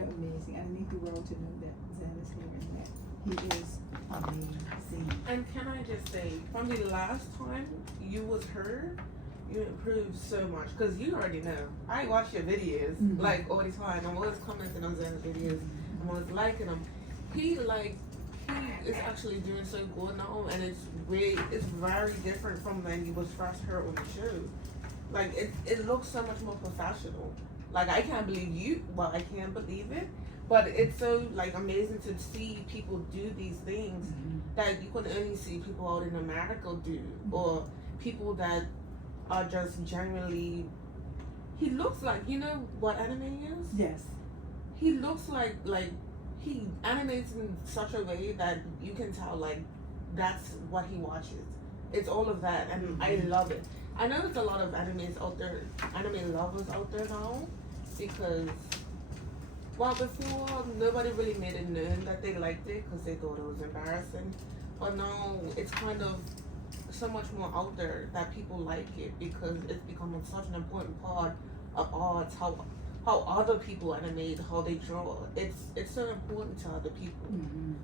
You're amazing. And I need the world to know that Zen is here and that he is amazing. And can I just say, from the last time you was her, you improved so much. Because you already know. I watch your videos, like, all the time. I'm always commenting on Zen's videos. I'm always liking them. He is actually doing so good now, and it's very different from when you was first heard on the show. Like, it looks so much more professional. Like, I can't believe you, well, I can't believe it, but it's so, like, amazing to see people do these things that you can only see people out in America do, or people that are just genuinely, he looks like, you know what anime is? Yes. He looks like he animates in such a way that you can tell, like, that's what he watches. It's all of that, and I love it. I know there's a lot of animes out there, anime lovers out there now, because, well, before, nobody really made it known that they liked it because they thought it was embarrassing. But now, it's kind of so much more out there that people like it because it's becoming such an important part of arts, how other people animate, how they draw. It's so important to other people,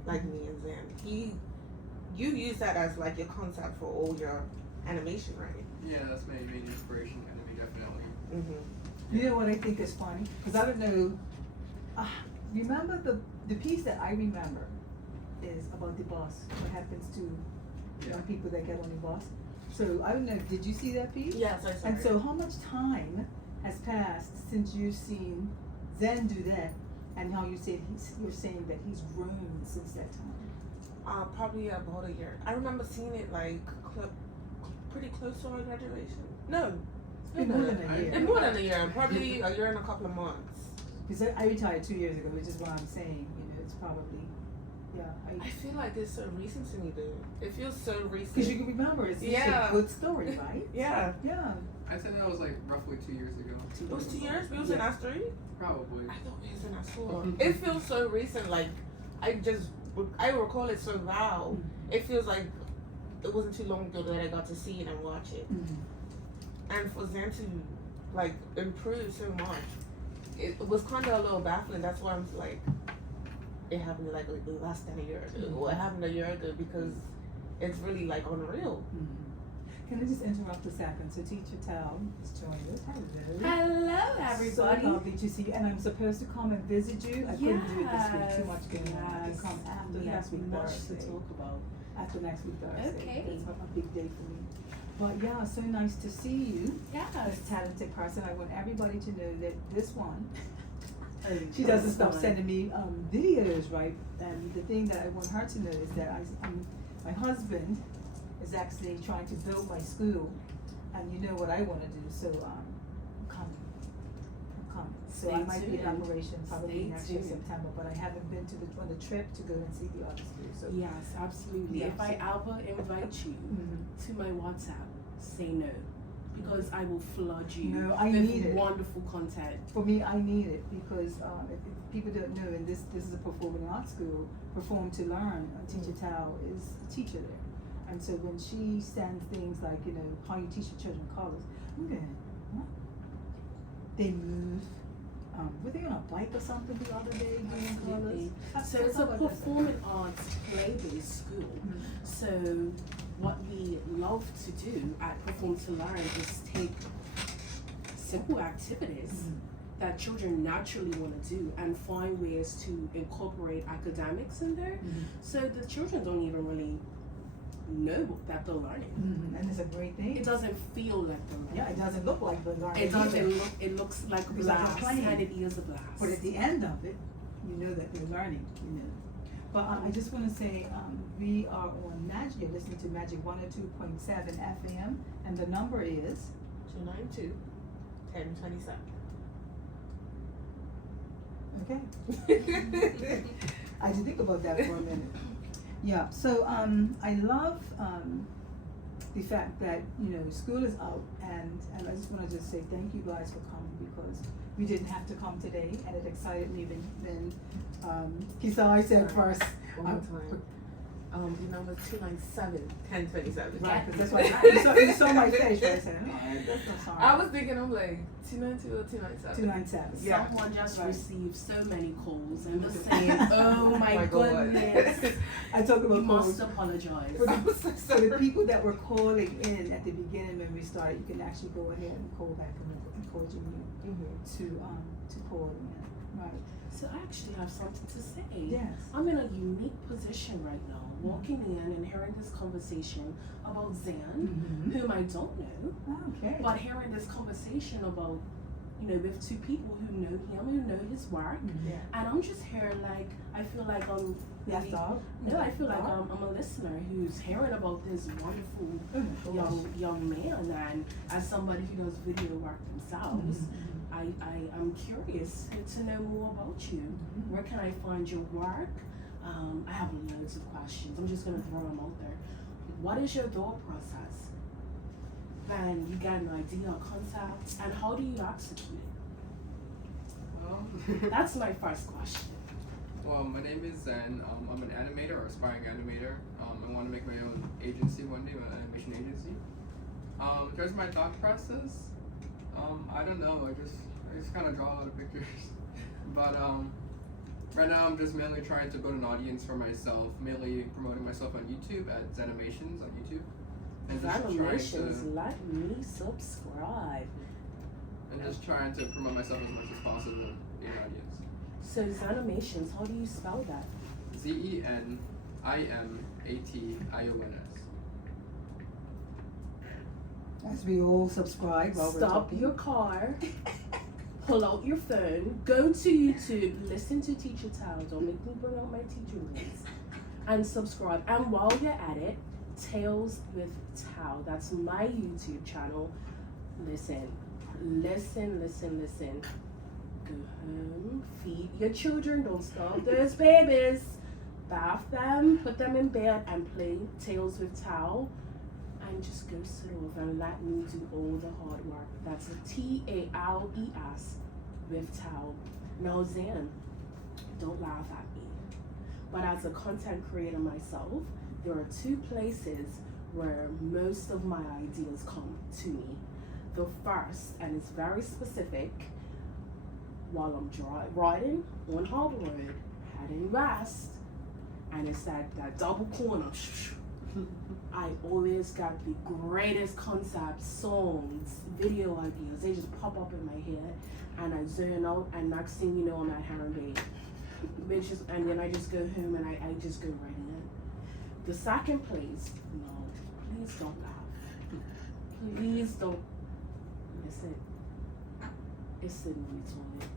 like me and Zen. You use that as, like, your concept for all your animation, right? Yeah, that's my main inspiration, anime, definitely. You know what I think is funny? Because I don't know, remember the piece that I remember is about the bus, what happens to young people that get on the bus. So I don't know, did you see that piece? Yes, I saw And it. so how much time has passed since you've seen Zen do that, and how you said you're saying that he's grown since that time? Probably about a year. I remember seeing it, like, pretty close to our graduation. No. It's been more than a year. It's more than a year. Probably a year and a couple of months. Because I retired 2 years ago, which is what I'm saying. You know, it's probably, I feel like it's so recent to me, though. It feels so recent. Because you can remember, it's a good story, right? Yeah. Yeah. I'd say that was like roughly 2 years ago. It was 2 years? We was in S3? Probably. I thought it was in S4. It feels so recent. Like, I recall it so wow. It feels like it wasn't too long ago that I got to see it and watch it. And for Zen to, like, improve so much, it was kind of a little baffling. That's why I'm like, it happened like less than a year ago. Or it happened a year ago because it's really, like, unreal. Can I just interrupt a second? So Teacher Tal is joining us. Hello. Hello, everybody. So lovely to see you. And I'm supposed to come and visit you. I couldn't do it this week. Too much going on. I can come after next week much Thursday. to talk about. After next week Thursday. Okay. It's a big day for me. But yeah, so nice to see you. Yes. This talented person. I want everybody to know that this one, she doesn't stop sending me videos, right? And the thing that I want her to know is that my husband is actually trying to build my school, and you know what I want to do, so I'm coming. So I might be in operation probably next year September, but I haven't been on the trip to go and see the other school. So Yes, absolutely. Yes. If I ever invite you to my WhatsApp, say no. Because I will flood you No, I with need it. wonderful content. For me, I need it because if people don't know, and this is a performing arts school, Perform to Learn. Teacher Tao is a teacher there, and so when she sends things like, you know, how you teach your children colors, I'm going, what? They move. Were they on a bike or something the other day doing colors? So it's a performing arts play-based school. So what we love to do at Perform to Learn is take simple activities that children naturally want to do and find ways to incorporate academics in there. So the children don't even really know that they're learning. And it's a great thing. It doesn't feel like they're learning. Yeah, it doesn't look like they're learning. It doesn't look, it looks like a It's like a blast, plane. and it is a blast. But at the end of it, you know that they're learning, you know. But I just want to say, we are on Magic, you're listening to Magic 102.7 FM, and the number is 292-1027. Okay. I had to think about that for a minute. Yeah, so I love the fact that, you know, school is out, and I just want to just say thank you guys for coming, because we didn't have to come today, and it excited me when Kisai said first. One more time. The number 297-1027. Right, because that's why you saw my face, right? I said, oh, that's not sorry. I was thinking, I'm like, 292 or 297? 297. Yeah. Someone just Right. received so many calls and was saying, "Oh my my God. goodness, I talk you about must calls. apologize." For the people that were calling in at the beginning when we started, you can actually go ahead and call back and call Janine to call in, right? So I actually have something to say. Yes. I'm in a unique position right now, walking in and hearing this conversation about Zan, whom I don't know, Okay. but hearing this conversation about, you know, with two people who know him, who know his work, Yeah. and I'm just hearing like, I feel like I'm Yes, dog. no, I feel like I'm a listener who's hearing about this wonderful young man, and as somebody who does video work themselves, I'm curious to know more about you. Where can I find your work? I have loads of questions. I'm just gonna throw them out there. What is your thought process? And you get an idea, a concept, and how do you execute it? Well, That's my first question. well, my name is Zen. I'm an animator or aspiring animator. I want to make my own agency one day, my animation agency. In terms of my thought process, I don't know. I just kind of draw a lot of pictures. But right now I'm just mainly trying to build an audience for myself, mainly promoting myself on YouTube at Zanimations on YouTube. And just Zanimations, let me subscribe. trying to promote myself as much as possible in the audience. So Zanimations, how do you spell that? Zenimations. As we all subscribe while we're Stop talking. your car, pull out your phone, go to YouTube, listen to Teacher Tao, don't make me bring out my teacher links, and subscribe. And while you're at it, Tales with Tao, that's my YouTube channel. Listen. Go home, feed your children, don't starve those babies. Bath them, put them in bed, and play Tales with Tao. And just go sit off and let me do all the hard work. That's a TALES with Tao. Now, Zan, don't laugh at me. But as a content creator myself, there are two places where most of my ideas come to me. The first, and it's very specific, while I'm riding on Harbor Road, heading west, and it's that double corner. I always got the greatest concepts, songs, video ideas. They just pop up in my head, and I zone out. And next thing you know, I'm at Heron Bay, and then I just go home and I just go right in. The second place, no, please don't laugh. Please don't listen. It's the movie toilet.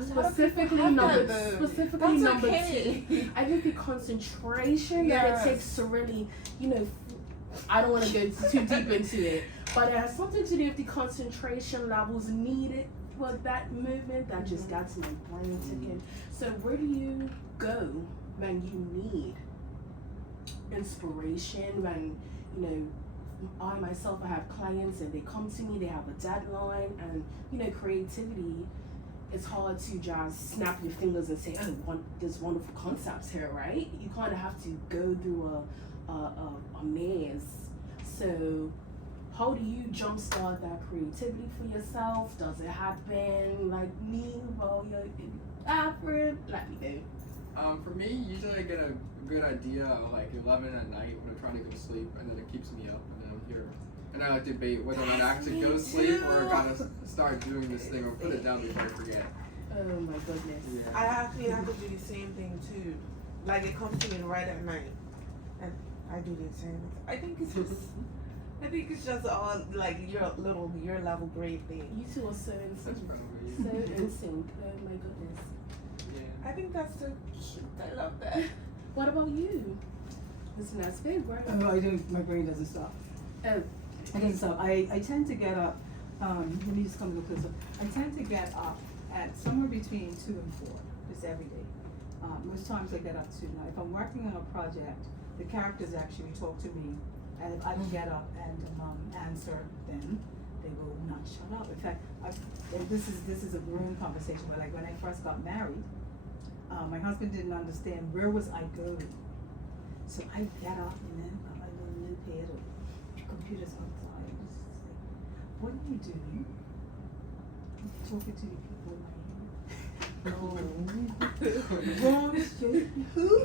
Specifically number okay. 2. I think the concentration that it takes to really, you know, I don't want to go too deep into it, but it has something to do with the concentration levels needed for that movement that just got my brain ticking. So where do you go when you need inspiration, when, you know, I myself, I have clients and they come to me, they have a deadline, and, you know, creativity, it's hard to just snap your fingers and say, oh, there's wonderful concepts here, right? You kind of have to go through a maze. So how do you jumpstart that creativity for yourself? Does it happen like me while you're in Africa? Let me know. For me, usually I get a good idea at like 11 at night when I'm trying to go to sleep, and then it keeps me up, and then I'm here. And I like to debate whether or not I actually go to sleep or gotta start doing this thing or put it down before I forget. Oh my goodness. Yeah. I actually have to do the same thing too. Like it comes to me right at night, and I do the same. I think it's just all like your level grade thing. You two are so in sync. That's probably So in sync. Oh my goodness. yeah. I think that's so cute. I love that. What about you? Listen, that's big, right? Oh, I don't. My brain doesn't stop. Oh, It doesn't stop. I tend to get up. Let me just come a little closer. I tend to get up at somewhere between 2 and 4. Just every day. Most times I get up 2. Now, if I'm working on a project, the characters actually talk to me, and if I don't get up and answer them, they will not shut up. In fact, and this is a growing conversation. But like when I first got married, my husband didn't understand where was I going. So I got up and then got my little notepad or computers outside. I was just like, what are you doing? I'm talking to the people in my head. Wrong straight. Who?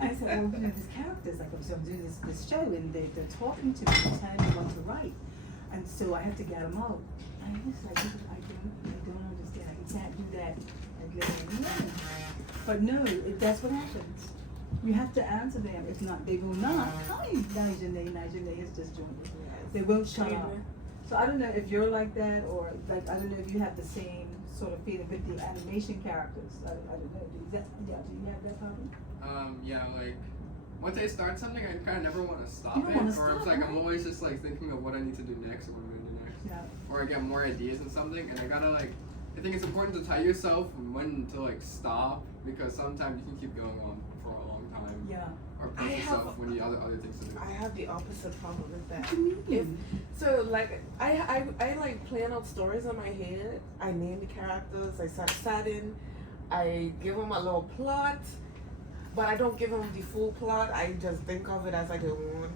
I said, well, you know, these characters, like I'm doing this show and they're talking to me and telling me what to write. And so I have to get them out. And I was like, I don't understand. I can't do that. But no, that's what happens. You have to answer them. If not, they will not. Hi, Najane has just joined us. They won't shut up. So I don't know if you're like that, or like I don't know if you have the same sort of feeling with the animation characters. I don't know. Do you have that problem? Yeah, like once I start something, I kind of never want to stop You don't it, wanna or stop, it's like I'm right? always just like thinking of what I need to do next or what I'm gonna do next, Yeah. or I get more ideas in something, and I gotta like. I think it's important to tell yourself when to like stop, because sometimes you can keep going on for a long time. Yeah. Or push yourself when you other things to do. I have the opposite problem with that. What do you If mean? so, like I like plan out stories in my head. I name the characters. I sat in. I give them a little plot, but I don't give them the full plot. I just think of it as I go on,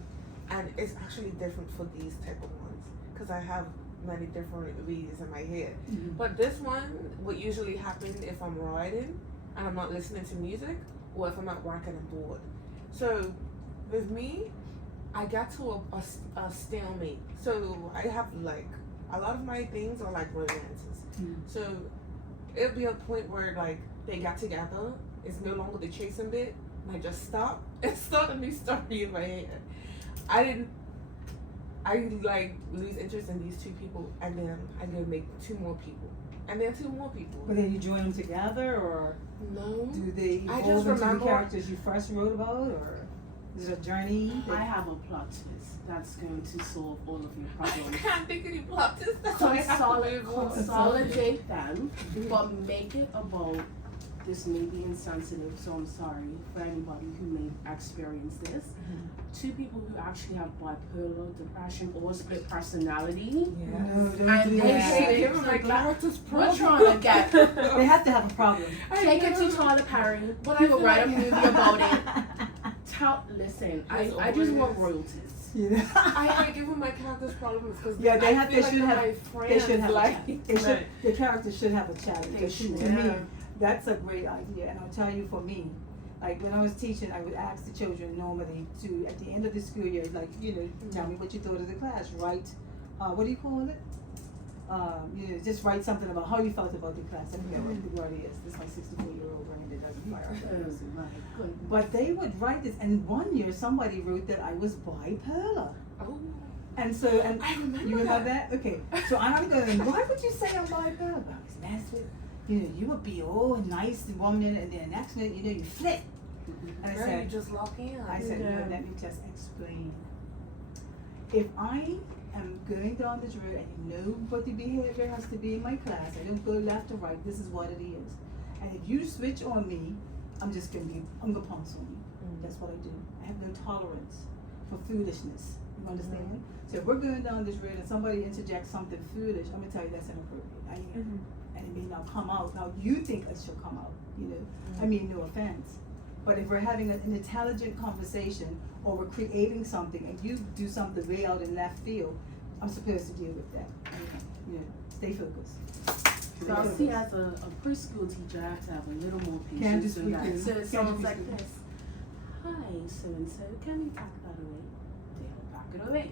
and it's actually different for these type of ones because I have many different reads in my head. Mm-hmm. But this one would usually happen if I'm riding and I'm not listening to music, or if I'm at work and I'm bored. So with me, I got to a stalemate. So I have like a lot of my things are like romances. Mm. So it'll be a point where like they got together. It's no longer the chasing bit. And I just stop and start a new story in my head. I like lose interest in these two people, and then I go make two more people, and then two more people. But then you join them together, or No. do they I evolve just into the remember- characters you first wrote about, or is it a journey? I have a plot twist that's going to solve all of your I problems. can't think of any plot twists. That's why I have to move on. Consolidate them, but make it about this may be insensitive, so I'm sorry for anybody who may experience this. Two people who actually have bipolar depression or split personality. No, don't And do they that. say- Give them like characters We're trying to get They have to have a problem. take it to Tyler Perry. But He I will feel write a like- movie about it. Listen, I just want royalties. Yeah. I give them my characters problems because Yeah, they I have- feel they like should they're have- my They friends, should have like, a challenge. They should, the characters should have a challenge. They To should. me, Yeah. that's a great idea. And I'll tell you, for me, like when I was teaching, I would ask the children normally to, at the end of the school year, like, tell me what you thought of the class. Write, what do you call it? Just write something about how you felt about the class. I forget what the word is. This is my 64-year-old brain that doesn't fire. But they would write this, and one year somebody wrote that I was bipolar. Oh, And so, and I remember you remember that. that? Okay. So I'm going, why would you say I'm bipolar? I was messed with, you would be all nice and woman, and then next minute, you flip. And I girl, said, you just lock in. no, let me just explain. If I am going down this road and you know what the behavior has to be in my class, I don't go left or right, this is what it is. And if you switch on me, I'm gonna pounce on you. That's what I do. I have no tolerance for foolishness. You understand? So if we're going down this road and somebody interjects something foolish, I'm gonna tell you that's inappropriate. And it may not come out. Now you think it should come out, I mean, no offense. But if we're having an intelligent conversation, or we're creating something, and you do something way out in left field, I'm supposed to deal with that. Stay focused. So I see as a preschool teacher, I have to have a little more Candace, patience than we that. do. So it Candace, sounds we like do. this. Hi, so and so, can we pack that away? They'll pack it away.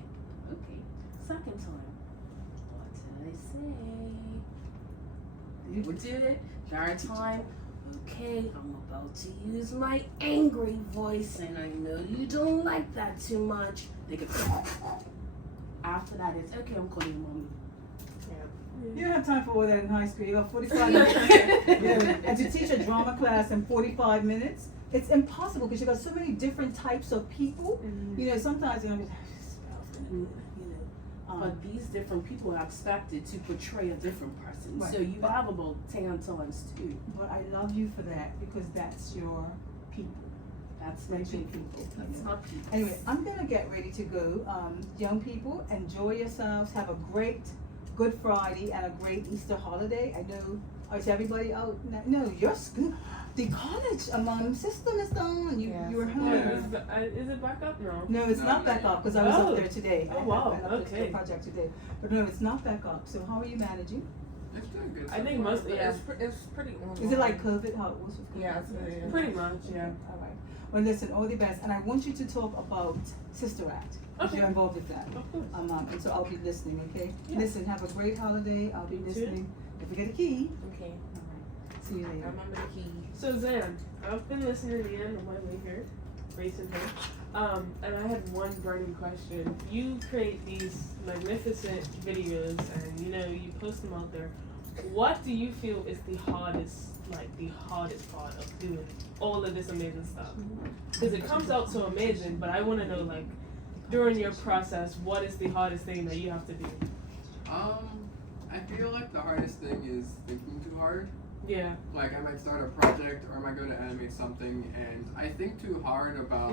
Okay. Second time. What did I say? They would do it. Third time. Okay, I'm about to use my angry voice, and I know you don't like that too much. They could. After that, it's okay. I'm calling mommy. You don't have time for all that in high school. You got 45 minutes. And to teach a drama class in 45 minutes, it's impossible because you got so many different types of people. Sometimes But these different people are expected to portray a different person. Right. So you have about 10 times too. But I love you for that because that's your people. That's That's not your people. people. That's not people. Anyway, I'm gonna get ready to go. Young people, enjoy yourselves. Have a great Good Friday and a great Easter holiday. I know Is everybody out? No, your school, the college system is down. You were home. Yeah. Is it back up now? No, it's No, not back not up because I was Oh. up there today. Oh, I wow, went up to okay. the project today, but no, it's not back up. So how are you managing? It's doing good. I so think far. most- yeah. It's pretty online. Is it like COVID? How it was with COVID? Yeah, it's Pretty much, yeah. All right. Well, listen, all the best, and I want you to talk about Sister Act. If Okay. you're involved with that. Of course. And so I'll be listening, okay? Yeah. Listen, have a great holiday. I'll be You too. listening. Don't forget a key. Okay. All right. See you I later. remember the key. So Zan, I've been listening to the end on my way here recently, and I had one burning question. You create these magnificent videos, and you post them out there. What do you feel is the hardest part of doing all of this amazing stuff? Because it comes out so amazing, but I want to know, like, during your process, what is the hardest thing that you have to do? I feel like the hardest thing is thinking too hard. Yeah. Like I might start a project or I might go to animate something and I think too hard about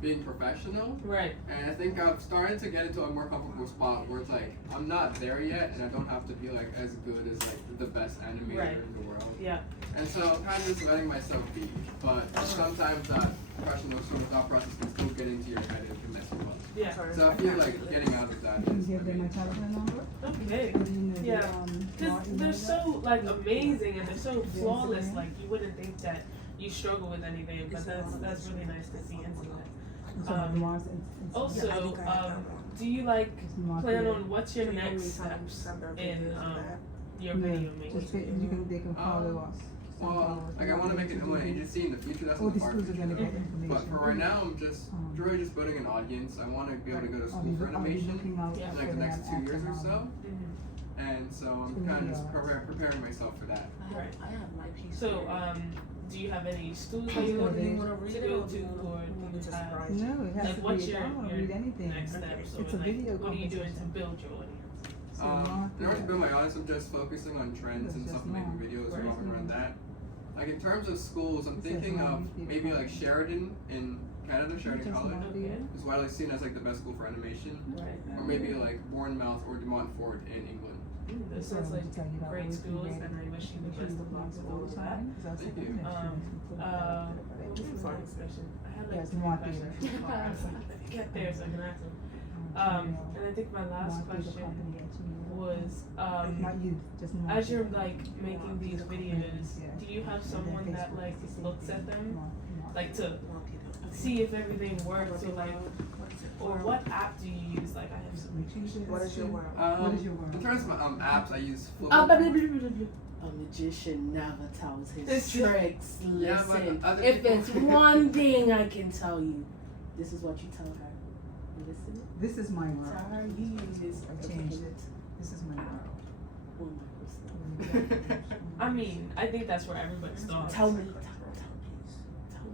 being professional. Right. And I think I've started to get into a more comfortable spot where it's like I'm not there yet and I don't have to be like as good as like the best animator Right. in the world. Yeah. And so I'm kind of just letting myself be. But sometimes that professional sort of thought process can still get into your head and can mess you up. Yeah. So I feel like getting out of that You can is give them my amazing. telephone number? Okay. Or do you know the, Yeah. Because Martin they're number? so like amazing and they're so Yes, flawless. ma'am. Like you wouldn't think that you struggle with anything, but that's really nice to see into that. So Mars and- Also, Yeah, I think I have that one. do you like Mark plan here. on what's your next steps in your No, video making? just they can follow us. Well, like I want to make an online agency in the future. That's All in the the far schools are gonna future. get information. But for right now, I'm just really just building an audience. I want to be able to go to school for animation looking out Yeah. in for like the them next 2 years or after so. Mhm. And so I'm Two kind of just years. preparing myself for that. Right. I have my piece. So, do you have any schools that you want Do you wanna to read it go or do to, you or wanna do leave it you to have surprise? No, it has like to what's be. your I don't read anything. next steps, or It's a like video what are you doing to competition. build your audience? So In order to Mark, build my audience, I'm just focusing on trends It's and just stuff and making not. videos Right. revolving around that. Like in terms of schools, I'm It says thinking not of YouTube maybe like content. Sheridan in Canada, Sheridan Just College. not. Okay. Is widely seen as like the best school for animation. Right. Or maybe like Bournemouth or de Montfort in England. This So sounds like to tell you that great always be schools, ready. and I wish you the Make sure best you of look luck nice with all all the of that. time, 'cause that's Thank the you. thing that you put it out there. What was my next question? I had like Yes, three Mark questions. Davis. Let me get there so I can ask them. And I think my last Mark Davis question company at Gmail. was, Not you, just Mark as you're Davis. like making these videos, Yeah. do you have And then someone that Facebook like is the same looks thing. at them, Mark. like to see if everything works, or like, or what app do you use? Like I have some. What is your world? What is your word? In terms of apps, I use Flip. Oh, A magician never tells his It's- tricks. Yeah, but Listen, other if people- it's one thing I can tell you, this is what you tell her. Listen, This is my tell world. her you use this. I changed it. This is my world. 100%. I mean, I think that's where everybody starts. Tell me. Tell me.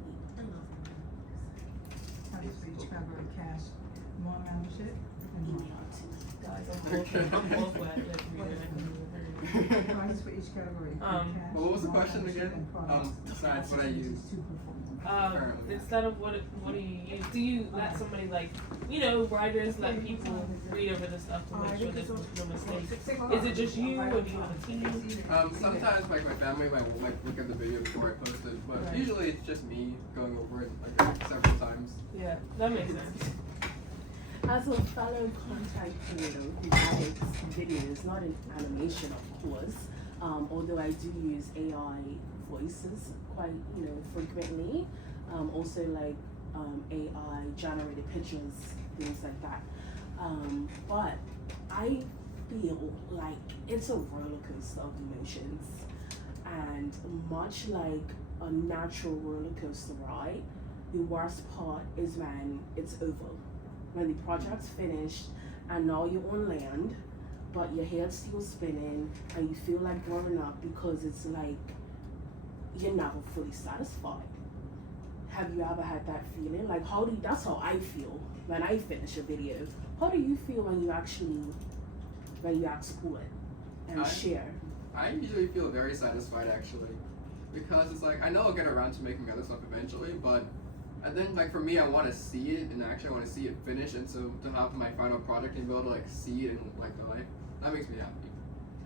Have you reached February cash? More membership? And more. I'm both glad that we did it. Prices for each category. Um, Cash, What was the more question membership, again? and products. Besides what I use. To perform. Currently. Instead of what do you use? Do you let somebody like, writers let people read over the stuff to make sure there's no mistakes? Is it just you, or do you have a team? Sometimes like my family might look at the video before I post it, but Right. usually it's just me going over it like several times. Yeah, that makes sense. As a fellow content creator who makes videos, not in animation of course, although I do use AI voices quite, frequently, also like AI generated pictures, things like that. But I feel like it's a roller coaster of emotions, and much like a natural roller coaster ride, the worst part is when it's over. When the project's finished and now you're on land, but your head's still spinning and you feel like growing up because it's like you're never fully satisfied. Have you ever had that feeling? Like that's how I feel when I finish a video. How do you feel when you export and share? I usually feel very satisfied actually, because it's like I know I'll get around to making other stuff eventually, but and then like for me I want to see it and actually I want to see it finish, and so to have my final product and be able to like see it in like the life, that makes me happy,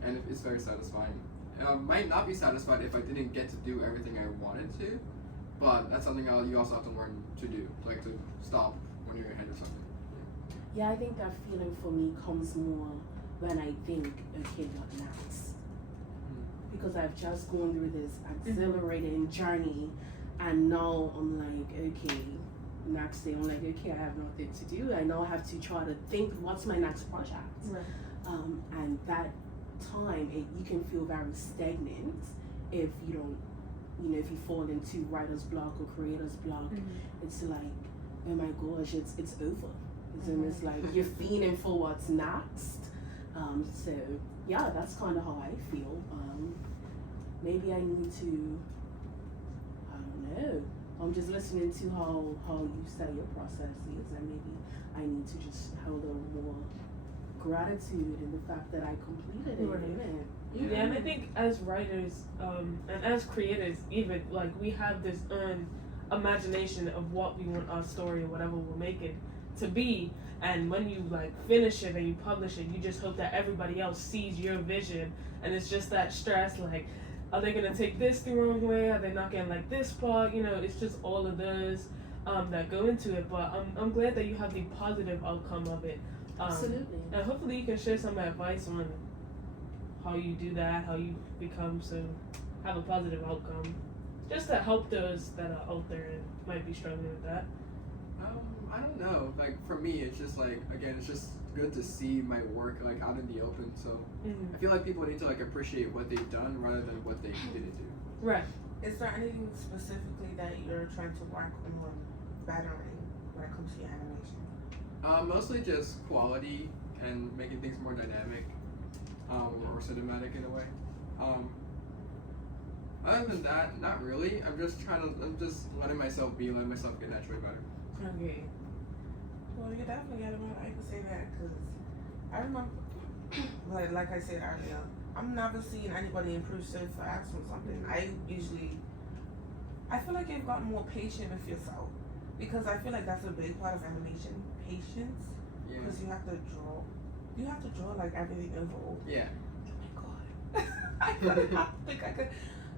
and it's very satisfying. might not be satisfied if I didn't get to do everything I wanted to, but that's something you also have to learn to do, like to stop when you're ahead of something. Yeah, I think that feeling for me comes more when I think, okay, what next? Because I've just gone through this exhilarating journey, and now I'm like, okay, next day I'm like, okay, I have nothing to do. I now have to try to think, what's my next project? Right. And that time, you can feel very stagnant if you don't, if you fall into writer's block or creator's block. It's like, oh my gosh, it's over. It's almost like you're feeling for what's next. So yeah, that's kind of how I feel. Maybe I need to, I don't know. I'm just listening to how you say your process is, and maybe I need to just hold a little more gratitude in the fact that I completed it. Right. Yeah, and I think as writers, and as creators, even like we have this imagination of what we want our story or whatever we'll make it to be, and when you like finish it and you publish it, you just hope that everybody else sees your vision, and it's just that stress, like, are they gonna take this the wrong way? Are they not gonna like this part? It's just all of those that go into it. But I'm glad that you have the positive outcome of it. Absolutely. And hopefully you can share some advice on how you do that, how you have a positive outcome, just to help those that are out there and might be struggling with that. I don't know. Like for me, it's just like, again, it's just good to see my work like out in the open. So I feel like people need to like appreciate what they've done rather than what they didn't do. Right. Is there anything specifically that you're trying to work on bettering when it comes to your animation? Mostly just quality and making things more dynamic, or cinematic in a way. Other than that, not really. I'm just letting myself get naturally better. Okay. Well, you definitely got about. I can say that because I remember, like I said earlier, I'm never seeing anybody improve so fast on something. I feel like you've gotten more patient with yourself, because I feel like that's a big part of animation, patience. Yeah. Because you have to draw like everything overall. Yeah. Oh my god. I don't think I could.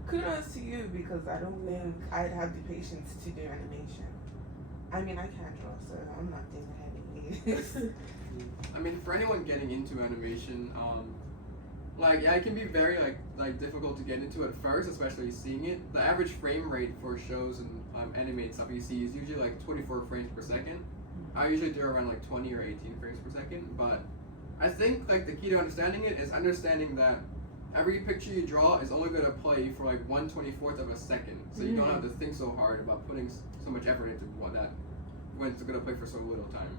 Kudos to you, because I don't think I'd have the patience to do animation. I mean, I can't draw, so I'm not doing that anyways. I mean, for anyone getting into animation, it can be very like difficult to get into at first, especially seeing it. The average frame rate for shows and animated stuff you see is usually like 24 frames per second. I usually do around like 20 or 18 frames per second, but I think like the key to understanding it is understanding that every picture you draw is only going to play for like 1/24th of a second, so you don't have to think so hard about putting so much effort into that when it's going to play for so little time.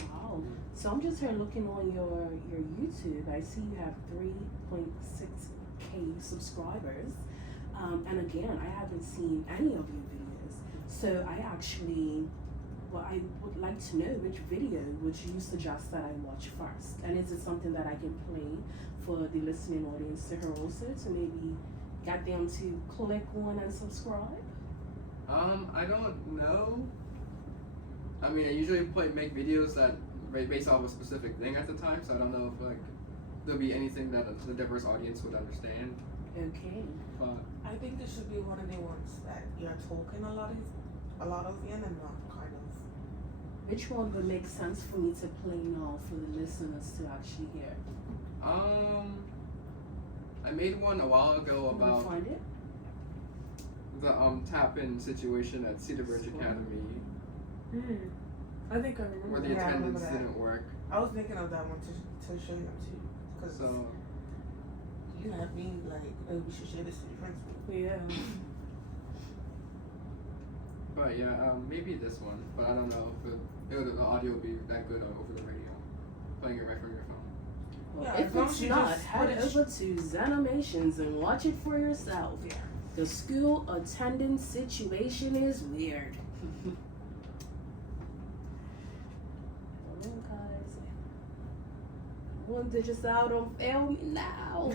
Wow. So I'm just here looking on your YouTube. I see you have 3.6K subscribers. And again, I haven't seen any of your videos. So I would like to know, which video would you suggest that I watch first? And is it something that I can play for the listening audience to hear also, to maybe get them to click on and subscribe? I don't know. I mean, I usually make videos that based off a specific thing at the time, so I don't know if like there'll be anything that the diverse audience would understand. Okay. But I think it should be one of the ones that you're talking a lot of in, and not kind of. Which one would make sense for me to play now for the listeners to actually hear? I made one a while ago Can you about find it? the tap-in situation at Cedar Bridge Academy I think I remember. where the Yeah, I remember attendance that. didn't work. I was thinking of that one to show them too, because So you have me like, oh, we should share this to your friends. Yeah. but yeah, maybe this one, but I don't know if the audio will be that good over the radio, playing it right from your phone. Well, Yeah, if as long it's as you not, just head put it- over to Zenimations and watch it for yourself. Yeah. The school attendance situation is weird. Hold on, guys. One digit out, don't fail me now.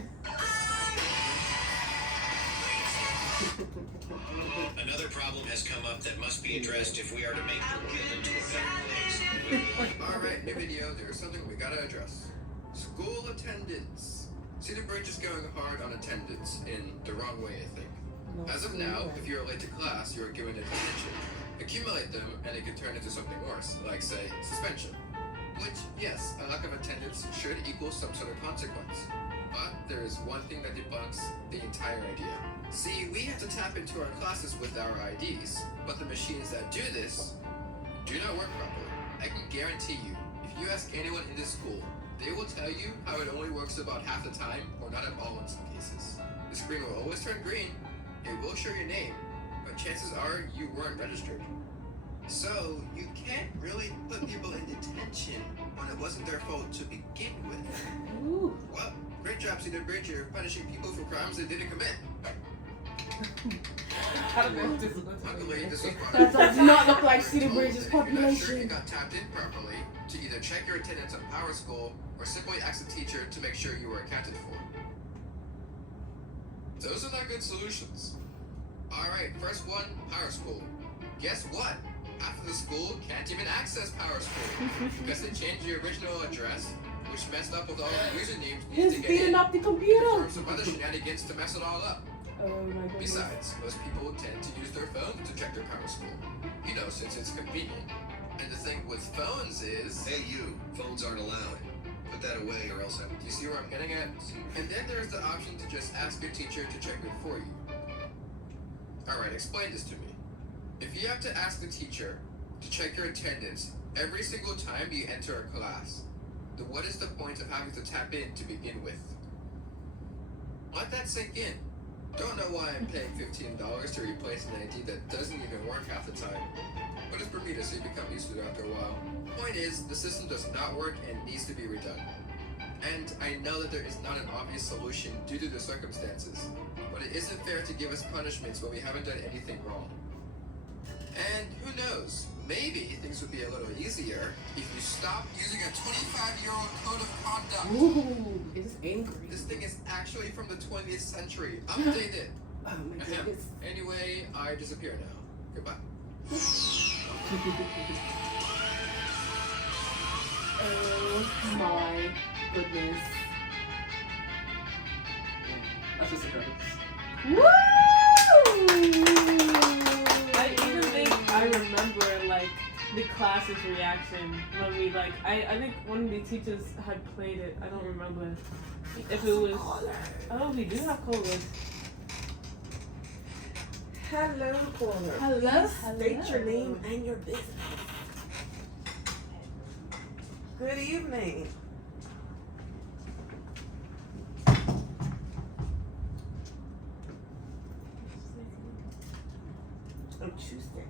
Another problem has come up that must be addressed if we are to make the world into a better place. Alright, new video, there's something we gotta address. School attendance. Cedar Bridge is going hard on attendance in the wrong way, I think. No, As of now, if you're late to class, you are given a detention. Accumulate them, and it can turn into something worse, like, say, suspension. Which, yes, a lack of attendance should equal some sort of consequence. But there is one thing that debunks the entire idea. See, we have to tap into our classes with our IDs, but the machines that do this do not work properly. I can guarantee you, if you ask anyone in this school, they will tell you how it only works about half the time, or not at all in some cases. The screen will always turn green, it will show your name, but chances are you weren't registered. So, you can't really put people in detention when it wasn't their fault to begin with. Ooh. Well, great job, Cedar Bridge. You're punishing people for crimes they didn't commit. I don't know if this is good. Luckily, this was brought That up. does not look like Cedar Told Bridge's that if you're not sure you population. got tapped in properly, to either check your attendance on Power School or simply ask the teacher to make sure you were accounted for. Those are not good solutions. Alright, first one, Power School. Guess what? Half of the school can't even access Power School because they changed the original address, which messed up with all the usernames needed He's to get beating in, up the and computer. performed some other shenanigans to mess it all up. Oh my goodness. Besides, most people tend to use their phone to check their Power School. You know, since it's convenient. And the thing with phones is... Hey, you. Phones aren't allowed. Put that away or else I'm... You see where I'm getting at? And then there's the option to just ask your teacher to check it for you. Alright, explain this to me. If you have to ask the teacher to check your attendance every single time you enter a class, then what is the point of having to tap in to begin with? Let that sink in. Don't know why I'm paying $15 to replace an ID that doesn't even work half the time. But it's for me to see become used to it after a while. Point is, the system does not work and needs to be redone. And I know that there is not an obvious solution due to the circumstances, but it isn't fair to give us punishments when we haven't done anything wrong. And who knows, maybe things would be a little easier if you stop using a 25-year-old code of conduct. Ooh, it's angry. This thing is actually from the 20th century. Update it. Oh my Ahem. goodness. Anyway, I disappear now. Goodbye. Oh my goodness. That's just a credits. Woo! I even think I remember like the class's reaction when we like I think one of the teachers had played it. I don't remember if it was. Oh, we do have callers. Hello, caller. Hello, State your hello. name and your business. Good evening. Oh, chew stick.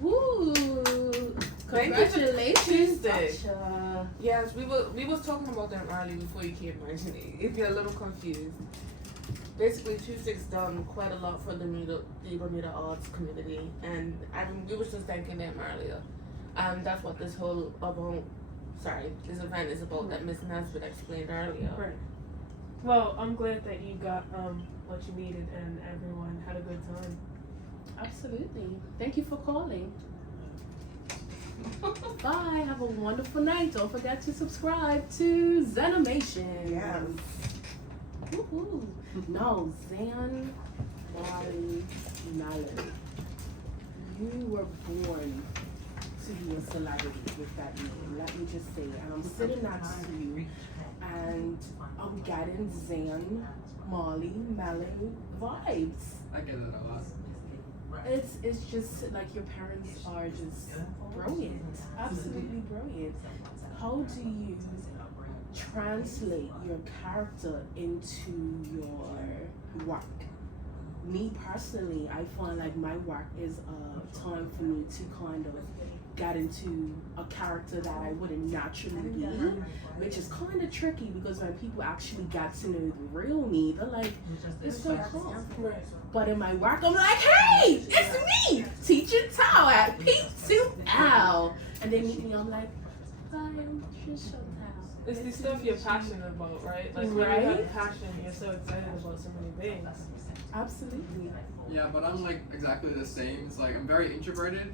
Woo! Thank you for Congratulations, Tuesday. Sasha. Yes, we was talking about them earlier before you came, actually. If you're a little confused. Basically, 2-6 done quite a lot for the Bermuda arts community, and we was just thanking them earlier. That's what this whole this event is about that Miss Nesbitt explained earlier. Right. Well, I'm glad that you got what you needed and everyone had a good time. Absolutely. Thank you for calling. Bye. Have a wonderful night. Don't forget to subscribe to Zenimation. Yes. Woohoo. No, Zan Molly Mello. You were born to be a celebrity with that name. Let me just say. And I'm sitting next to you and I'm getting Zan Molly Mello vibes. I get it a lot. It's just like your parents are just brilliant, absolutely brilliant. How do you translate your character into your work? Me personally, I find like my work is a time for me to kind of get into a character that I wouldn't naturally be, which is kind of tricky because when people actually get to know the real me, they're like, it's so cool. But in my work, I'm like, hey, it's me, teaching Tao at P2L. And they meet me, I'm like, hi, I'm just so Tao. It's the stuff you're passionate about, right? Like when you have passion, you're so excited about so many things. Absolutely. Yeah, but I'm like exactly the same. It's like I'm very introverted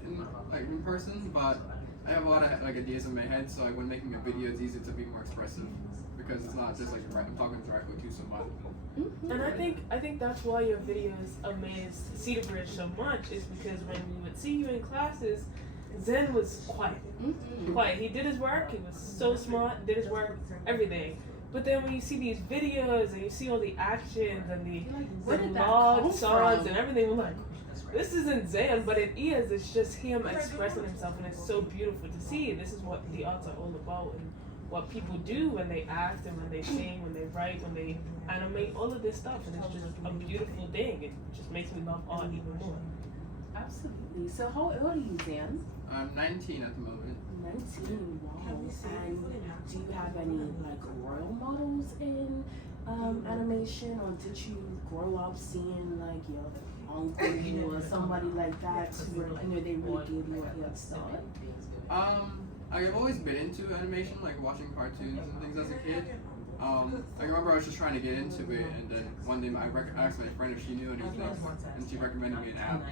in person, but I have a lot of like ideas in my head. So like when making a video, it's easy to be more expressive because it's not just like I'm talking directly to somebody. And I think that's why your videos amazed Cedar Bridge so much is because when we would see you in classes, Zen was quiet. Quiet. He did his work. He was so smart. Did his work. Everything. But then when you see these videos and you see all the actions and the log songs and everything, we're like, this isn't Zen, but it is. It's just him expressing himself, and it's so beautiful to see. This is what the arts are all about, and what people do when they act and when they sing, when they write, when they animate, all of this stuff, and it's just a beautiful thing. It just makes me love art even more. Absolutely. So how old are you, Zan? I'm 19 at the moment. 19, wow. And do you have any like role models in animation, or did you grow up seeing like your uncle or somebody like that where they really gave you a head start? I've always been into animation, like watching cartoons and things as a kid. I remember I was just trying to get into it, and then one day I asked my friend if she knew anything, and she recommended me an app.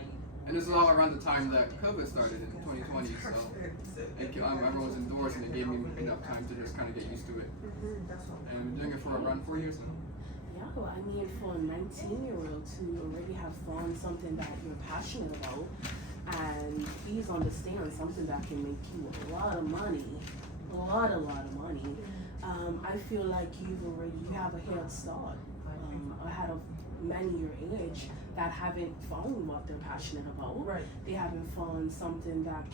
And this was all around the time that COVID started in 2020, so everyone was indoors, and it gave me enough time to just kind of get used to it. And I've been doing it for around 4 years now. Yeah, well, I mean, for a 19-year-old to already have found something that you're passionate about, and please understand something that can make you a lot of money, a lot of money. I feel like you have a head start ahead of many your age that haven't found what they're passionate about. Right. They haven't found something that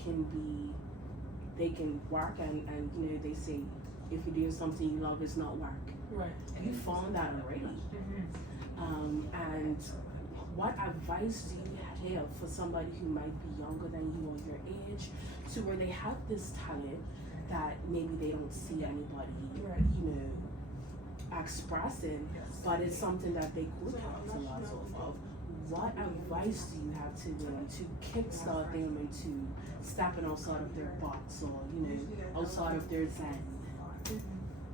they can work and they say if you do something you love, it's not work. Right. You found that already. And what advice do you have for somebody who might be younger than you or your age, to where they have this talent that maybe they don't see anybody, expressing, but it's something that they could capitalize off of? What advice do you have to them to kickstart them into stepping outside of their box, or outside of their zen?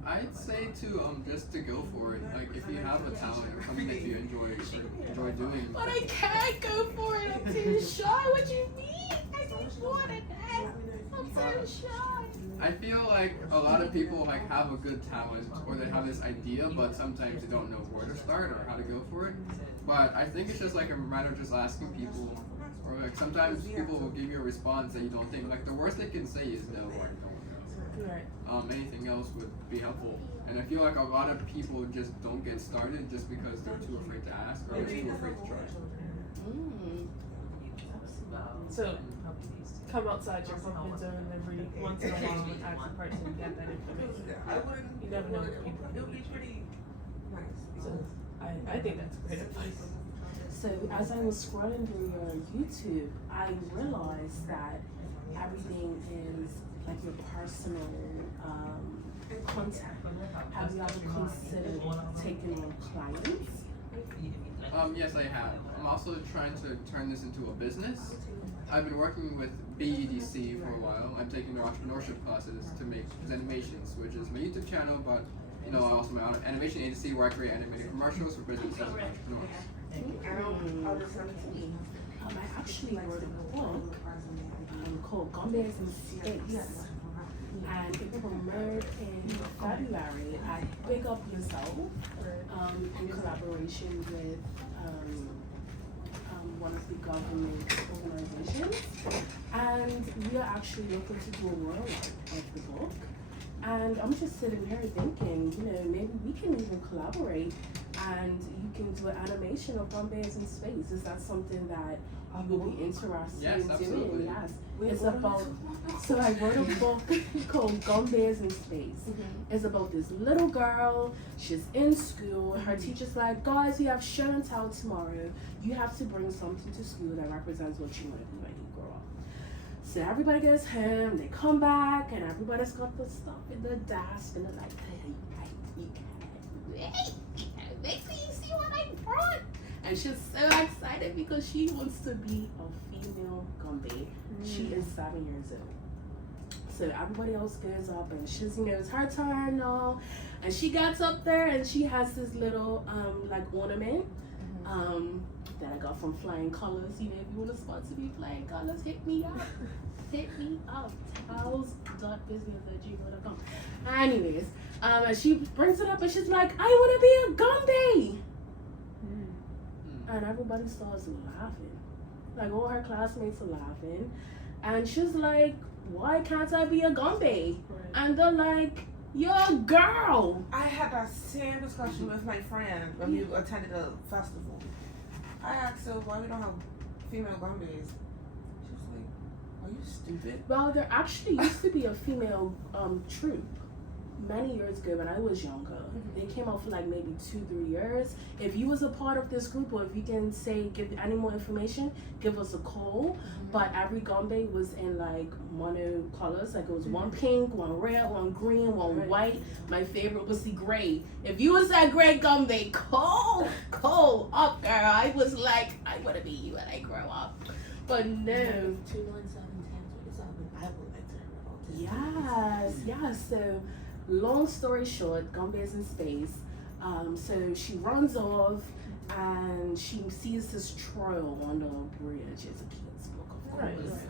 I'd say to just to go for it. Like if you have a talent or something that you enjoy doing. But I can't go for it. I'm too shy. What you mean? I just want it. I'm so shy. I feel like a lot of people like have a good talent or they have this idea, but sometimes they don't know where to start or how to go for it. But I think it's just like a matter of just asking people, or like sometimes people will give you a response that you don't think. Like the worst they can say is no, or no. Right. Anything else would be helpful. And I feel like a lot of people just don't get started just because they're too afraid to ask or they're too afraid to try. So come outside your comfort zone every once in a while and ask the person to get that information. You never know what people need. So I think that's great advice. So as I was scrolling through your YouTube, I realized that everything is like your personal content. Have you ever considered taking on clients? Yes, I have. I'm also trying to turn this into a business. I've been working with BEDC for a while. I'm taking their entrepreneurship classes to make animations, which is my YouTube channel, but also my animation agency where I create animated commercials for businesses and entrepreneurs. I actually wrote a book called Gombe's in Space, and it premiered in February at Big Up Yourself in collaboration with one of the government organizations, and we are actually looking to do a rollout of the book. And I'm just sitting here thinking, maybe we can even collaborate, and you can do an animation of Gombe's in Space. Is that something that you will be interested in doing? Yes. It's about, so I wrote a book called Gombe's in Space. It's about this little girl, she's in school, her teacher's like, guys, we have show and tell tomorrow. You have to bring something to school that represents what you want to be when you grow up. So everybody goes home, they come back, and everybody's got the stuff in the desk, and they're like, hey, you can't make me see what I brought. And she's so excited because she wants to be a female Gumby. She is 7 years old. So everybody else goes up and she's, it's her turn and all. And she gets up there and she has this little like ornament that I got from Flying Colors. If you want to sponsor me, Flying Colors, hit me up. Hit me up. Towels.business@gmail.com. Anyways, and she brings it up and she's like, I want to be a Gumby. And everybody starts laughing. Like all her classmates are laughing. And she's like, why can't I be a Gumby? Right. And they're like, you're a girl. I had that same discussion with my friend when we attended a festival. I asked her why we don't have female Gumbies. She was like, are you stupid? Well, there actually used to be a female troupe many years ago when I was younger. They came out for like maybe 2-3 years. If you was a part of this group, or if you can give any more information, give us a call. But every Gumby was in like mono colors. Like it was one pink, one red, one green, one white. My favorite was the gray. If you was that gray Gumby, call up, girl. I was like, I want to be you when I grow up. But no. 297-1027. I would like to hear about this. Yes. So, long story short, Gumby is in space. So she runs off and she sees this trail on the bridge. It's a kid's book, of course.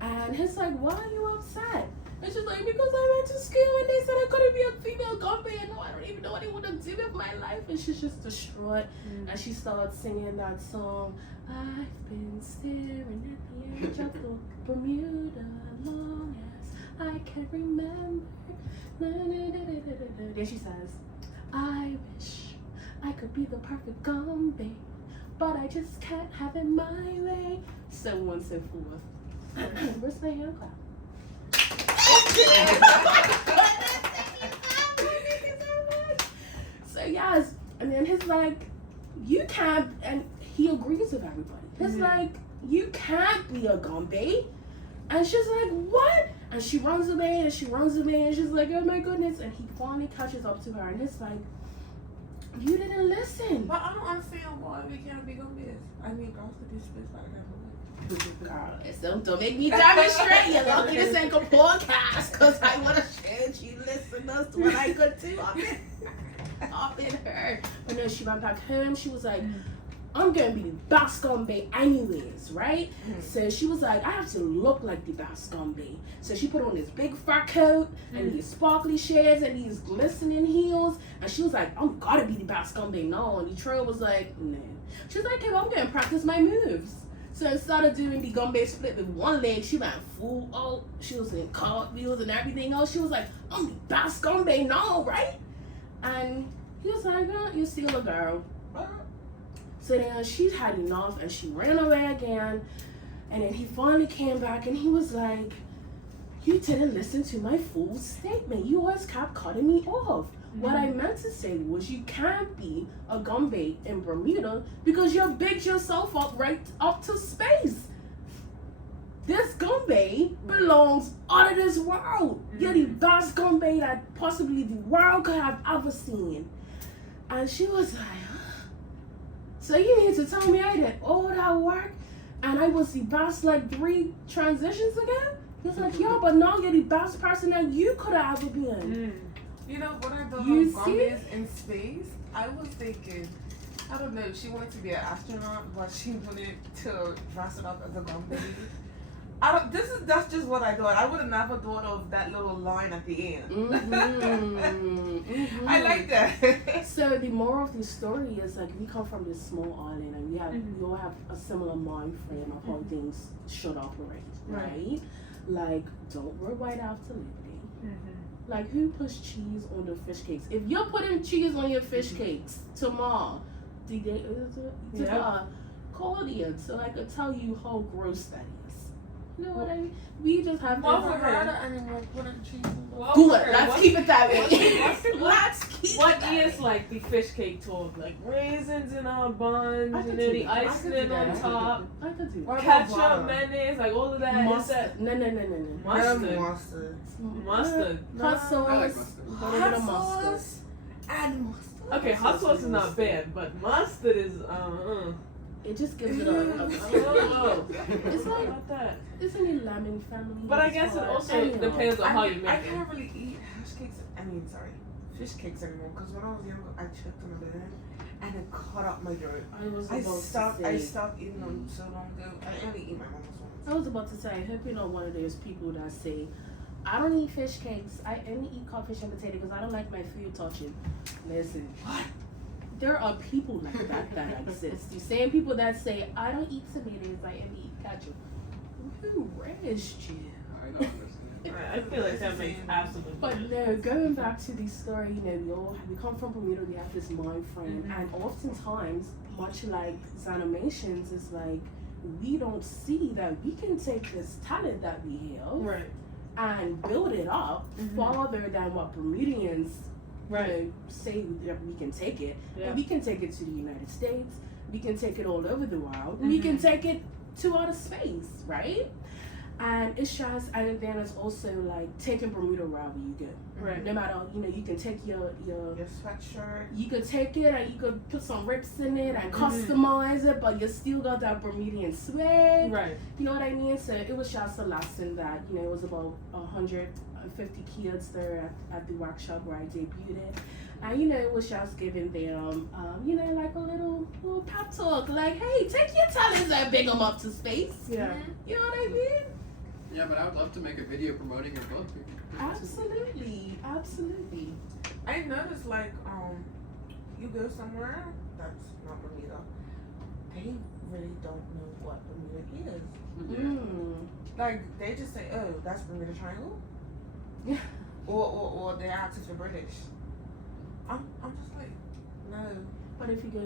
And he's like, why are you upset? And she's like, because I went to school and they said I couldn't be a female Gumby and I don't even know what I want to do with my life. And she's just distraught. And she starts singing that song, I've been staring at the edge of the Bermuda long as I can remember. Then she says, I wish I could be the perfect Gumby, but I just can't have it my way. So on and so forth. Where's my hand clap? So yes, and then he's like, you can't, and he agrees with everybody. He's like, you can't be a Gumby. And she's like, what? And she runs away and she runs away and she's like, oh my goodness. And he finally catches up to her and he's like, you didn't listen. But I don't understand why we can't be Gumbies. I mean, girls could be split by the Girl, don't make me demonstrate. You're lucky this ain't a podcast because I would have shared you listeners to what I could do up in her. But no, she went back home. She was like, I'm gonna be the best Gumby anyways, right? So she was like, I have to look like the best Gumby. So she put on this big fur coat and these sparkly shades and these glistening heels. And she was like, I'm gotta be the best Gumby. No, and the trail was like, no. She was like, okay, well, I'm gonna practice my moves. So instead of doing the Gumby split with one leg, she went full out. She was in cartwheels and everything else. She was like, I'm the best Gumby now, right? And he was like, oh, you're still a girl. So then she had enough and she ran away again. And then he finally came back and he was like, you didn't listen to my full statement. You always kept cutting me off. What I meant to say was you can't be a Gumby in Bermuda because you bigged yourself up right up to space. This Gumby belongs out of this world. You're the best Gumby that possibly the world could have ever seen. And she was like, so you mean to tell me I did all that work and I was the best like 3 transitions ago? He was like, yeah, but now you're the best person that you could have ever been. You know, when I thought You of Gumbies in space, I was thinking, I don't know, she wanted to be an astronaut, but she wanted to dress it up as a Gumby. That's just what I thought. I would have never thought of that little line at the end. I like that. So the moral of the story is like we come from this small island and we all have a similar mind frame of how things should operate, right? Like, don't wear white after liberty. Like, who puts cheese on the fish cakes? If you're putting cheese on your fish cakes tomorrow, call it in so I could tell you how gross that is. You know what I mean? We just have Well, to. for her, anymore, putting cheese in the Well, Good. okay, Let's what- keep it that way. what- Let's keep What it that is way. like the fish cake talk? Like raisins in our buns, I and could then do the that. I icing could do on that. top, I could do What about ketchup, butter? mayonnaise, like all of that. that. Is Mustard. that No. mustard? Mustard. Mustard. Hot I sauce. like mustard. A little bit of mustard. sauce and mustard. Okay, hot sauce is not bad, but mustard is It just gives it a Oh, It's like, about that. it's in the lemon family. But I guess it but also anyhow. depends on how you I make it. can't really eat fish cakes anymore because when I was younger, I checked on the bed and it cut up my throat. I was I about stopped. to I say. stopped eating them so long ago. I only eat my mama's ones. I was about to say, I hope you're not one of those people that say, I don't eat fish cakes. I only eat codfish and potato because I don't like my food touching. Listen, What? there are people like that exist. The same people that say, I don't eat tomatoes, I only eat ketchup. Who raised you? I don't understand. I feel like that makes absolute But sense. no, going back to the story, we come from Bermuda, we have this mind frame, Mhm. and oftentimes, much like Xanimations, it's like we don't see that we can take this talent that we have Right. and build it up Mhm. farther than what Bermudians Right. say that we can take it. Yeah. And we can take it to the United States, we can take it all over the world, we can take it to outer space, right? And it's just, and then it's also like taking Bermuda wherever you go. Right. No matter, you can take your Your sweatshirt. you could take it and you could put some rips in it and customize it, but you still got that Bermudian swag. Right. You know what I mean? So it was just a lesson that, it was about 150 kids there at the workshop where I debuted it. And, it was just giving them, like a little pep talk. Like, hey, take your talents and bring them up to space. Yeah. You know what I mean? Yeah, but I would love to make a video promoting your book. Absolutely. Absolutely. I noticed like you go somewhere that's not Bermuda, they really don't know what Bermuda is. Mm. Like they just say, "Oh, that's Bermuda Triangle," Yeah. or they ask if you're British. I'm just like, no. But if you go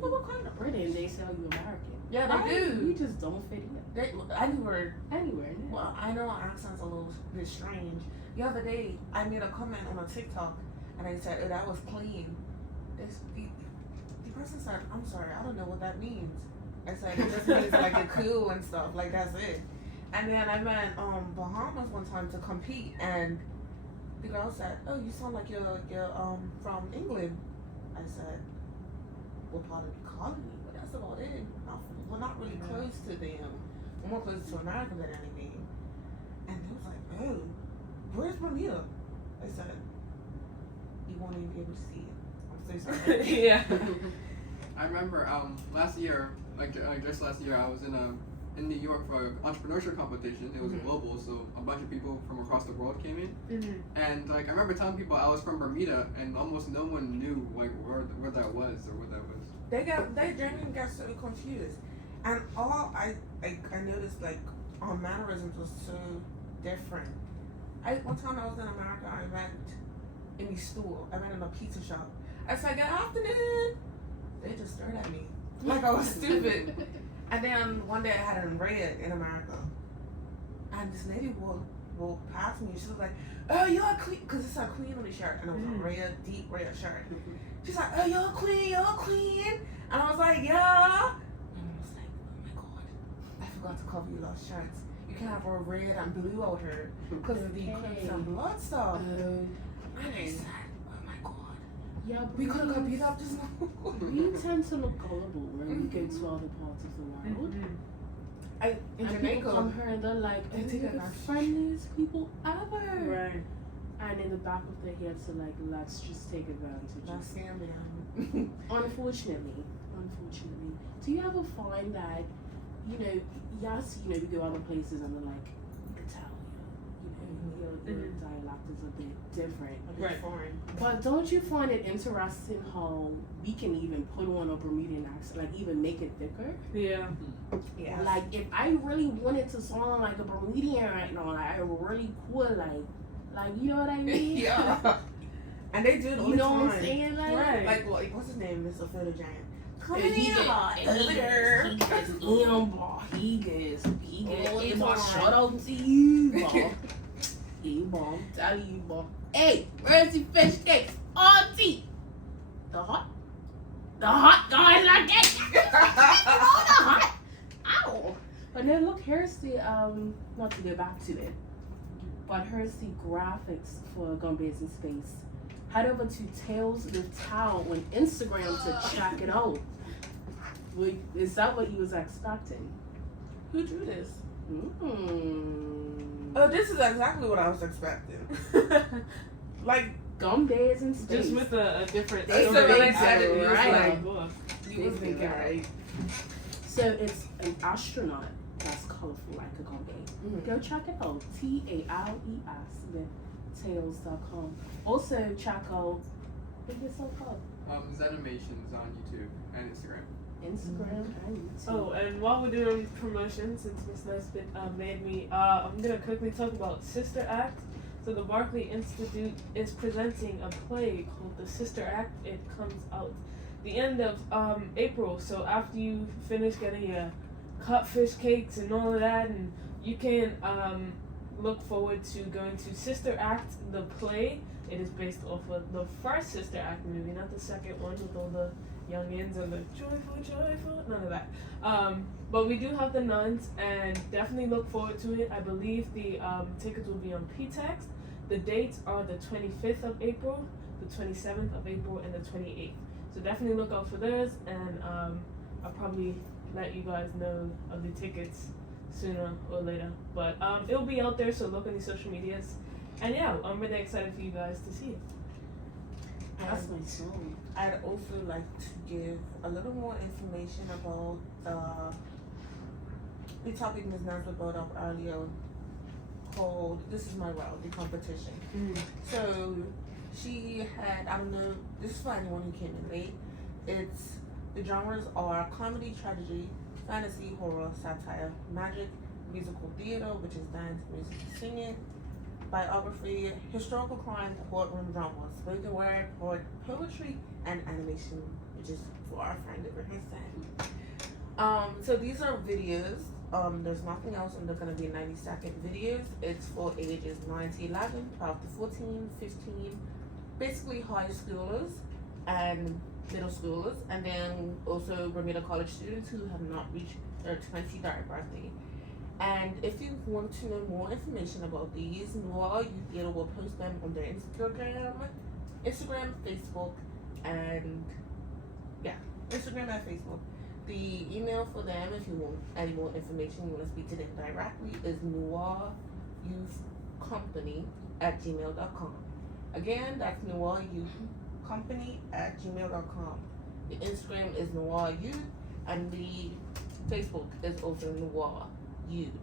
Well, what kind of Britain, they say you American. Yeah, Right? they do. You just don't fit in They anywhere. anywhere. No. Well, I know our accent's a little bit strange. The other day, I made a comment on a TikTok, and I said, "Oh, that was clean." The person said, "I'm sorry, I don't know what that means." I said, "It just means like you're cool and stuff. Like that's it." And then I went Bahamas one time to compete, and the girl said, "Oh, you sound like you're from England." I said, "We're part of the colony, but that's about it. We're not really close to them. We're more close to America than anything." And they was like, "Oh, where's Bermuda?" I said, "You won't even be able to see it. I'm so sorry." Yeah. I remember last year, just last year, I was in New York for an entrepreneurship competition. It was global, so a bunch of people from across the world came in. And I remember telling people I was from Bermuda, and almost no one knew where that was or what that was. They genuinely got so confused, and all I noticed like our mannerisms was so different. One time I was in America, I went in the store. I went in a pizza shop. I said, "Good afternoon." They just stared at me like I was stupid. And then one day I had it in red in America, and this lady walked past me. She was like, "Oh, you're a queen," because it said queen on the shirt, and it was a red, deep red shirt. She's like, "Oh, you're a queen," and I was like, "Yeah." And I was like, "Oh my god, I forgot to cover your lost shirts. You can't have a red and blue out here because of the Crips and Blood stuff." And I said, "Oh my god, Yeah, we could have got beat up just now." we tend to look gullible when we go to other parts of the world. In And people Jamaica, come here and they're like, They "Oh, take you're the advantage." friendliest people ever." Right. And in the back of their heads, are like, "Let's just take advantage." not scamming. Unfortunately. Do you ever find that, yes, we go other places and they're like, "You can tell, your dialect is a bit different." Right. Foreign. But don't you find it interesting how we can even put on a Bermudian accent, like even make it thicker? Yeah. Yeah. Like if I really wanted to sound like a Bermudian right now, like I really could, like you know what I mean? Yeah. And they do it all You the know time. what I'm saying? Right. Like what's his name? Mr. Photo Giant. Coming in hot. He gets in, boy. He gets Oh, in, it's boy. on. Shout out to you, boy. Yeah, boy. I'm telling you, boy. Hey, where's the fish cakes? Auntie. The hot guys are getting. Oh, the hot. Ow. But no, look, here's the, not to go back to it, but here's the graphics for Gombe's in Space. Head over to Tales with Tao on Instagram to check it out. Wait, is that what you was expecting? Who drew this? Mm. Oh, this is exactly what I was expecting. Like, Gombe's in Space. Just with a different. They story. so excited to you was right. like, Book. you was thinking right. So it's an astronaut that's colorful like a Gombe. Mhm. Go check it out. TALES with Tales.com. Also check out, look yourself up. Zenimations on YouTube and Instagram. Instagram and YouTube. Oh, and while we're doing promotion, since Miss Nesbitt made me, I'm gonna quickly talk about Sister Act. So the Barclay Institute is presenting a play called The Sister Act. It comes out the end of April. So after you finish getting your cutfish cakes and all of that, and you can look forward to going to Sister Act, the play. It is based off of the first Sister Act movie, not the second one with all the youngins and the joyful, none of that. But we do have the nuns, and definitely look forward to it. I believe the tickets will be on P-Text. The dates are the 25th of April, the 27th of April, and the 28th. So definitely look out for those, and I'll probably let you guys know of the tickets sooner or later. But it'll be out there, so look on the social medias. And yeah, I'm really excited for you guys to see it. That's my song. I'd also like to give a little more information about the topic Ms. Nesbitt brought up earlier called This Is My World, the competition. So she had, I don't know, this is for anyone who came in late. The genres are comedy, tragedy, fantasy, horror, satire, magic, musical theater, which is dance, music, singing, biography, historical crime, courtroom drama, spoken word, poetry, and animation, which is for our friend over here saying. So these are videos. There's nothing else, and they're gonna be 90-second videos. It's for ages 9 to 11, 12 to 14, 15, basically high schoolers and middle schoolers, and then also Bermuda College students who have not reached their 23rd birthday. And if you want to know more information about these, Noir Youth Theater will post them on their Instagram, Facebook, and Instagram and Facebook. The email for them, if you want any more information, you want to speak to them directly, is noiryouthcompany@gmail.com. Again, that's noiryouthcompany@gmail.com. The Instagram is Noir Youth, and the Facebook is also Noir Youth.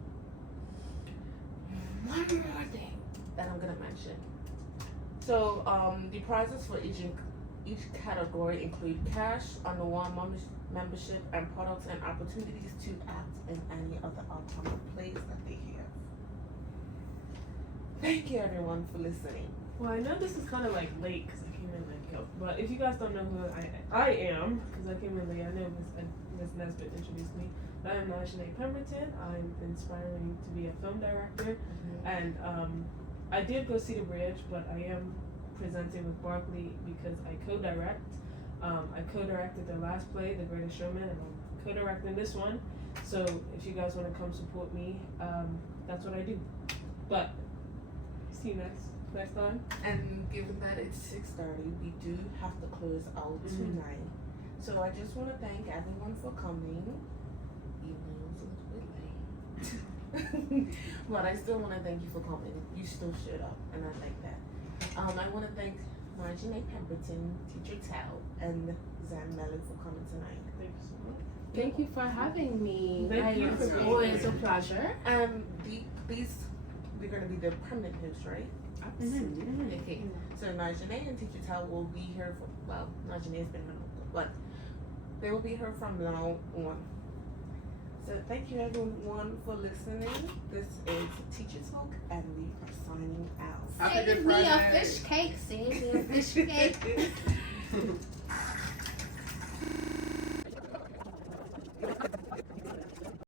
One more thing that I'm gonna mention. So, the prizes for each category include cash, a Noir membership, and products and opportunities to act in any other upcoming plays that they have. Thank you everyone for listening. Well, I know this is kind of like late because I came in late, but if you guys don't know who I am, because I came in late, I know Ms. Nesbitt introduced me. I am Najee Pemberton. I'm inspiring to be a film director, and I did go see The Bridge, but I am presenting with Barclay because I co-direct. I co-directed their last play, The Greatest Showman, and I'm co-directing this one. So if you guys want to come support me, that's what I do. But see you next time. And given that it's 6:30, we do have to close out tonight. So I just want to thank everyone for coming. Even though it was a little bit late. But I still want to thank you for coming. You still showed up, and I like that. I want to thank Najee Pemberton, Teacher Tao, and Zan Mello for coming tonight. Thank you so much. Thank you for having me. Thank you It's for being always here. a pleasure. These we're gonna be the permanent hosts, right? Absolutely. Okay. So Najee and Teacher Tao will be here for Najee's been here, but they will be here from now on. So thank you everyone for listening. This is Teacher Talk, and we are signing out. Happy Good Save me a Friday. fish cake. Save me a fish cake.